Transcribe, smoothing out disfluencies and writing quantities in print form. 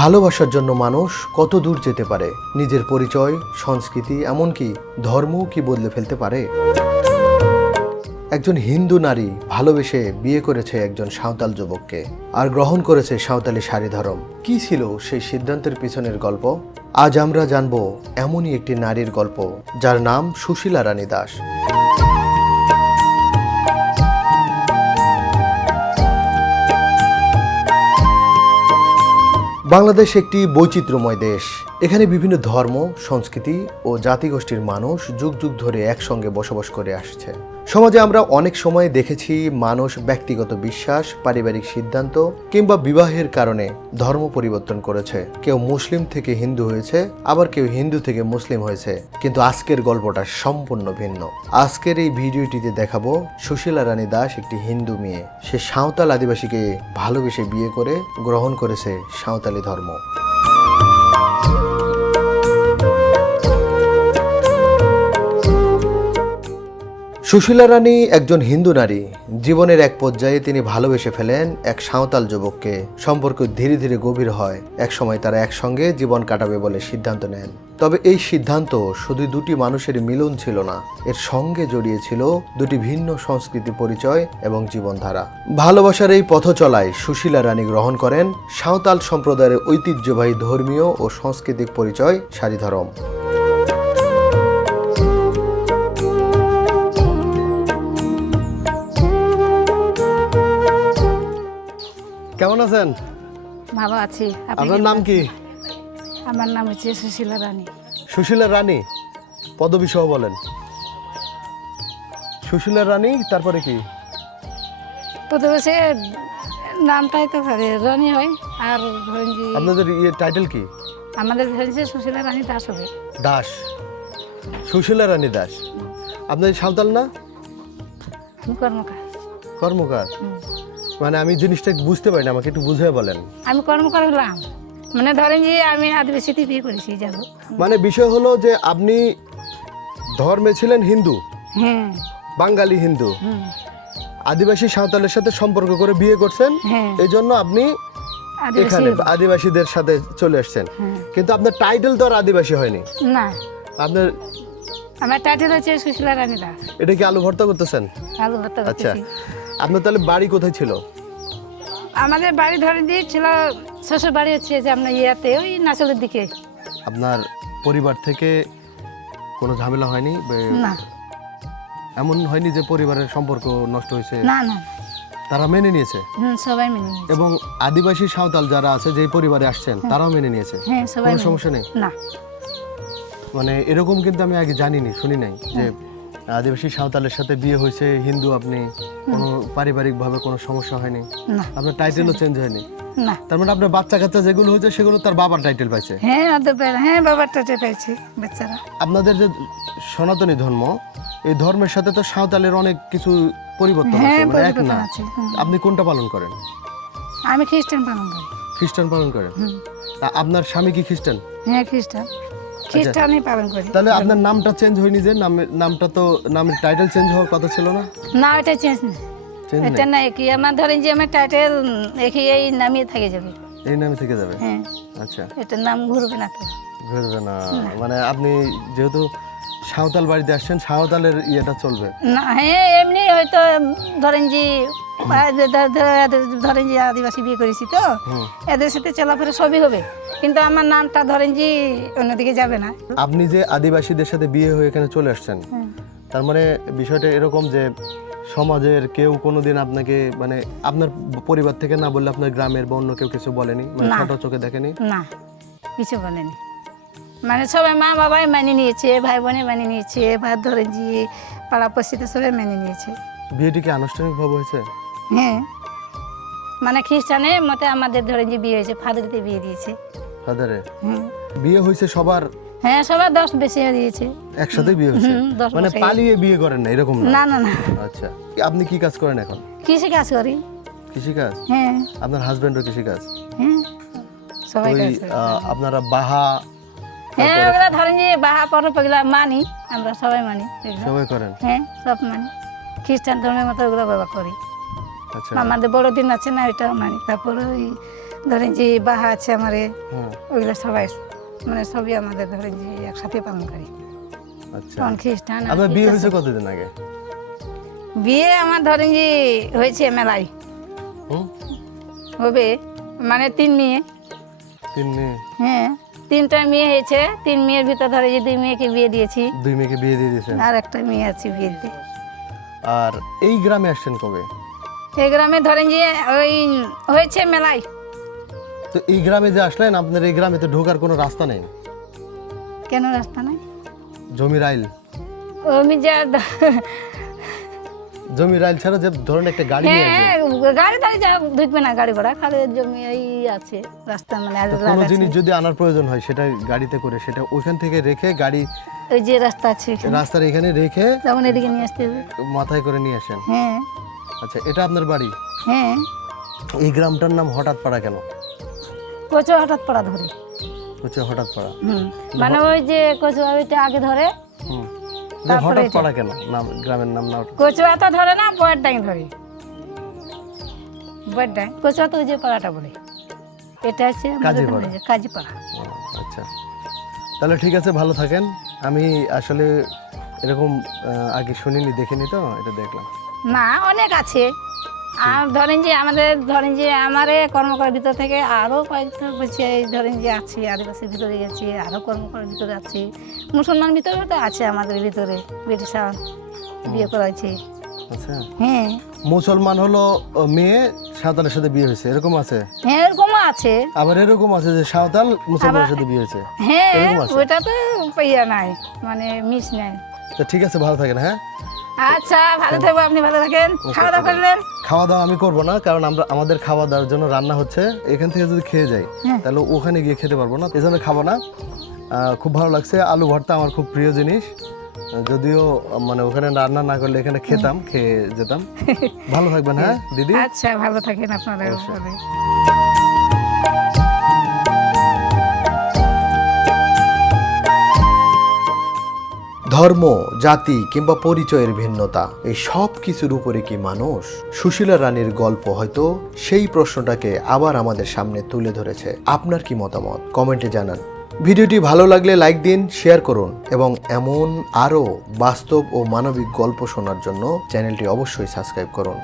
ভালোবাসার জন্য মানুষ কত দূর যেতে পারে, নিজের পরিচয়, সংস্কৃতি, এমনকি ধর্মও কি বদলে ফেলতে পারে। একজন হিন্দু নারী ভালোবেসে বিয়ে করেছে একজন সাঁওতাল যুবককে, আর গ্রহণ করেছে সাঁওতালি শাড়ি ধর্ম। কি ছিল সেই সিদ্ধান্তের পিছনের গল্প? আজ আমরা জানব এমনই একটি নারীর গল্প, যার নাম সুশীলা রানী দাস। বাংলাদেশ একটি বৈচিত্র্যময় দেশ। এখানে বিভিন্ন ধর্ম, সংস্কৃতি ও জাতিগোষ্ঠীর মানুষ যুগ যুগ ধরে একসঙ্গে বসবাস করে আসছে। সমাজে আমরা অনেক সময় দেখেছি মানুষ ব্যক্তিগত বিশ্বাস, পারিবারিক সিদ্ধান্ত কিংবা বিবাহের কারণে ধর্ম পরিবর্তন করেছে। কেউ মুসলিম থেকে হিন্দু হয়েছে, আবার কেউ হিন্দু থেকে মুসলিম হয়েছে। কিন্তু আজকের গল্পটা সম্পূর্ণ ভিন্ন। আজকের এই ভিডিওটিতে দেখাবো সুশীলা রানী দাস একটি হিন্দু মেয়ে। সে সাঁওতাল আদিবাসীকে ভালোবেসে বিয়ে করে গ্রহণ করেছে সাঁওতালি ধর্ম। সুশীলা রানী একজন হিন্দু নারী। জীবনের এক পর্যায়ে তিনি ভালোবেসে ফেলেন এক সাঁওতাল যুবককে। সম্পর্ক ধীরে ধীরে গভীর হয়। একসময় তারা একসঙ্গে জীবন কাটাবে বলে সিদ্ধান্ত নেন। তবে এই সিদ্ধান্ত শুধু দুটি মানুষের মিলন ছিল না, এর সঙ্গে জড়িয়েছিল দুটি ভিন্ন সংস্কৃতি, পরিচয় এবং জীবনধারা। ভালোবাসার এই পথ চলায় সুশীলা রানী গ্রহণ করেন সাঁওতাল সম্প্রদায়ের ঐতিহ্যবাহী ধর্মীয় ও সাংস্কৃতিক পরিচয় শাড়ি ধর্ম। কেমন আছেন? ভালো আছি। আপনার নাম কি? আমার নাম হচ্ছে সুশীলা রানী। সুশীলা রানী, পদবী সহ বলেন। সুশীলা রানী, তারপরে কি? প্রথমে সে নামটাই তো রানী হয়। আর ধরেন যে আপনাদের টাইটেল কি? আমাদের ধরেন যে সুশীলা রানী দাস হবে। দাস, সুশীলা রানী দাস। আপনার সাঁওতাল না? আমি কর্মকার। কর্মকার মানে আমি জিনিসটা বুঝতে পারি না, আমাকে একটু বুঝিয়ে বলেন। আমি কর্মকার হলাম, মানে ধরেন যে আমি আদিবাসীতে বিয়ে করেছি। যাবো মানে বিষয় হলো যে আপনি ধর্মে ছিলেন হিন্দু, হ্যাঁ, বাঙালি হিন্দু, আদিবাসী সাঁওতালের সাথে সম্পর্ক করে বিয়ে করছেন। হ্যাঁ, এই জন্য আপনি এখানে আদিবাসীদের সাথে চলে আসছেন। কিন্তু আপনার টাইটেল তো আর আদিবাসী হয়নি না। আপনার আমার টাইটেল হচ্ছে সুশীলা রানী দাস। এটা কি আলু ভর্তা করতেছেন? আলু ভর্তা আচ্ছা, করতেছি। আপনার তাহলে বাড়ি কোথায় ছিল? আমাদের বাড়ি ধরেন যে ছিল, শ্বশুর বাড়ি হচ্ছে যে আপনার ইয়াতে ওই নাচলের দিকে। আপনার পরিবার থেকে কোনো ঝামেলা হয়নি? না, এমন হয়নি যে পরিবারের সম্পর্ক নষ্ট হয়েছে? না না, তারা মেনে নিয়েছে? সবাই মেনে নিয়েছে। এবং আদিবাসী সাঁওতাল যারা আছে, যে পরিবারে আসছেন, তারাও মেনে নিয়েছে? হ্যাঁ, সবাই। কোনো সমস্যা নেই? না। মানে এরকম কিন্তু আমি আগে জানিনি, শুনি নাই যে আদিবাসী সাঁওতালের সাথে বিয়ে হয়েছে হিন্দু, আপনি কোনো পারিবারিকভাবে কোনো সমস্যা হয়নি? না। আপনার টাইটেলও চেঞ্জ হয়নি? না। তার মানে আপনার বাচ্চা কাচ্চা যেগুলো হয়েছে সেগুলো তার বাবার টাইটেল পাইছে? হ্যাঁ, হ্যাঁ, বাবার টাইটেল পাইছে বাচ্চারা। আপনাদের যে সনাতনী ধর্ম, এই ধর্মের সাথে তো সাঁওতালের অনেক কিছু পরিবর্তন আছে, হ্যাঁ, মানে এক পরিবর্তন না। আছে। আপনি কোনটা পালন করেন? আমি খ্রিস্টান পালন করি। খ্রিস্টান পালন করেন? তা আপনার স্বামী কি খ্রিস্টান? হ্যাঁ, খ্রিস্টানই পালন করি। তাহলে আপনার নামটা চেঞ্জ হয়নি যে? নামটা তো, নামের টাইটেল চেঞ্জ হওয়ার কথা ছিল না? না, এটা চেঞ্জ না। এটা না, কি আমার ধরেন যে আমার টাইটেল একই, এই নামই থেকে যাবে। এই নামে থেকে যাবে? হ্যাঁ। আচ্ছা, এটার নাম ঘুরবে না তো? ঘুরবে না। মানে আপনি যেহেতু সাঁওতাল বাড়িতে আসছেন, সাঁওতালের ইয়েটা চলবে না। হ্যাঁ, এমনি হয়তো ধরেন যে ধরেন যে আদিবাসী বিয়ে করেছি তো, এদের সাথে চলাফেরা সবই হবে, কিন্তু আমার নামটা ধরেন যে অন্যদিকে যাবে না। আপনি যে আদিবাসীদের সাথে বিয়ে হয়ে এখানে চলে আসছেন, তার মানে বিষয়টা এরকম যে সমাজের কেউ কোনোদিন আপনাকে, মানে আপনার পরিবার থেকে না বললে আপনার গ্রামের বা অন্য কেউ কিছু বলেনি? মানে ছোট চোখে দেখেনি? না, কিছু বলেনি। মানে সবাই, মা বাবাই মেনে নিয়েছে, ভাই বোনে মেনে নিয়েছে, বা ধরেন যে পাড়াপড়শিতে সবাই মেনে নিয়েছে। বিয়েটি কি আনুষ্ঠানিকভাবে হয়েছে? হ্যাঁ, মানে খ্রিস্টানের মতে আমাদের ধরেন যে বিয়ে হয়েছে, ফাদারিতে বিয়ে দিয়েছে। ফাদারে বিয়ে হয়েছে সবার? হ্যাঁ, সবার 10 বেশি দিয়েছে। একসাথে বিয়ে হয়েছে? মানে পালিয়ে বিয়ে করেন না এরকম? না না না। আচ্ছা, আপনি কি কাজ করেন এখন? কৃষি কাজ করি। কৃষি কাজ? হ্যাঁ। আপনার হাজবেন্ডও কৃষি কাজ? হ্যাঁ, সবাই কাজ করে। আপনারা বাহা? হ্যাঁ, ওগুলা ধরেন যে বাহা পরব এগুলা মানি, আমরা সবাই মানি। সবাই করেন? হ্যাঁ, সব মানি। খ্রিস্টান ধর্মের মতো ওগুলো বাবা করি। আচ্ছা, আমাদের বড়দিন আছে না, ওইটাও মানি। তারপরে ওই ধরেন যে বাহা আছে আমারে, হ্যাঁ ওইগুলো সবাই মানে সবই আমাদের ধরেন যে একসাথে পালন করি। আচ্ছা কোন খ্রিস্টান আর আপনার বিয়ে খ্রিস্টান হয়েছে সব। কতদিন আগে? বিয়ে আমার ধরেন যে হয়েছে মেলায় হুম হবে, মানে 3 মেয়ে। 3 মেয়ে? হ্যাঁ 3টা মেয়ে হয়েছে, 3 মেয়ের ভিতর ধরে যে 2 মেয়েকে বিয়ে দিয়েছি, 2 মেয়েকে বিয়ে দিয়ে দিয়েছেন। আর একটা মেয়ে আছে বিয়ে দিয়ে। আর এই গ্রামে আসছেন কবে? এই গ্রামে ধরেন যে ওই হয়েছে মেলায়। তো এই গ্রামে যে আসলেন, আপনার এই গ্রামে তো ঢোকার কোনো রাস্তা নেই, কেন রাস্তা নাই? জমির আইল, আমি যা জমির আইল ছাড়া যে ধরেন একটা গাড়ি নিয়ে আসবেন, হ্যাঁ গাড়ি টাড়ি যা ঢুকবে না, গাড়ি ঘোড়া খালি জমি এই আছে রাস্তা, মানে আর তো রাগ কোনো আছে। জিনিস যদি আনার প্রয়োজন হয় সেটা গাড়িতে করে সেটা ওইখান থেকে রেখে গাড়ি ওই যে রাস্তা আছে এখানে, রাস্তার এখানে রেখে যেমন এদিকে নিয়ে আসতে হবে। মাথায় করে নিয়ে আসেন। হ্যাঁ আচ্ছা, এটা আপনার বাড়ি? হ্যাঁ। এই গ্রামটার নাম হঠাৎ পাড়া কেন? কচু হঠাৎ পড়া ধরে। হচ্ছে হঠাৎ পাড়া। মানে ওই যে কচু ওইটা আগে ধরে, হুম, যে তারপরে হঠাৎ এটা। পাড়া কেন নাম, গ্রামের নাম না? কচু আতা ধরে না, বয়ের ডাং ধরে, বয়ের ডাং কচু আতা ওই যে পাড়াটা বলে, এটা হচ্ছে আমাদের কাজীপাড়া। ধরেন যে কাজীপাড়া। ও, আচ্ছা, তাহলে ঠিক আছে, ভালো থাকেন। আমি আসলে এরকম আগে শুনিনি, দেখিনি, তো এটা দেখলাম। না অনেক আছে, আর ধরেন যে আমাদের ধরেন যে আমার কর্মকর্তার ভিতর থেকে আরও কয়েকটা বলছে ধরেন যে আছি, আদিবাসীর ভিতরে গেছি, আরও কর্মকর্তার ভিতরে আছি, মুসলমান ভিতরে তো আছে আমাদের ভিতরে, বেটিসা বিয়ে করা হয়েছে। আচ্ছা, হ্যাঁ মুসলমান হলো মেয়ে সাঁওতালের সাথে বিয়ে হয়েছে, এরকম আছে? হ্যাঁ এরকমও আছে। আবার এরকম আছে যে সাঁওতাল মুসলমানের সাথে বিয়ে হয়েছে, হ্যাঁ এরকম আছে? ওইটা তো ইয়া নাই, মানে মিস নাই। তো ঠিক আছে, ভালো থাকেন। হ্যাঁ, আচ্ছা ভালো থাকবো, আপনি ভালো থাকেন। খাওয়া দাওয়া করলেন? খাওয়া দাওয়া আমি করবো না, কারণ আমাদের খাওয়া দাওয়ার জন্য রান্না হচ্ছে, এখান থেকে যদি খেয়ে যাই তাহলে ওখানে গিয়ে খেতে পারবো না, এই জন্য খাবো না। খুব ভালো লাগছে, আলু ভর্তা আমার খুব প্রিয় জিনিস, যদিও মানে ওখানে রান্না না করলে এখানে খেতাম, খেয়ে যেতাম। ভালো থাকবেন। হ্যাঁ দিদি, আচ্ছা ভালো থাকেন আপনারা। ধর্ম, জাতি কিংবা পরিচয়ের ভিন্নতা, এই সব কিছুর উপরে কি মানুষ? সুশীলা রানীর গল্প হয়তো সেই প্রশ্নটাকে আবার আমাদের সামনে তুলে ধরেছে। আপনার কি মতামত কমেন্টে জানান। ভিডিওটি ভালো লাগলে লাইক দিন, শেয়ার করুন এবং এমন আরও বাস্তব ও মানবিক গল্প শোনার জন্য চ্যানেলটি অবশ্যই সাবস্ক্রাইব করুন।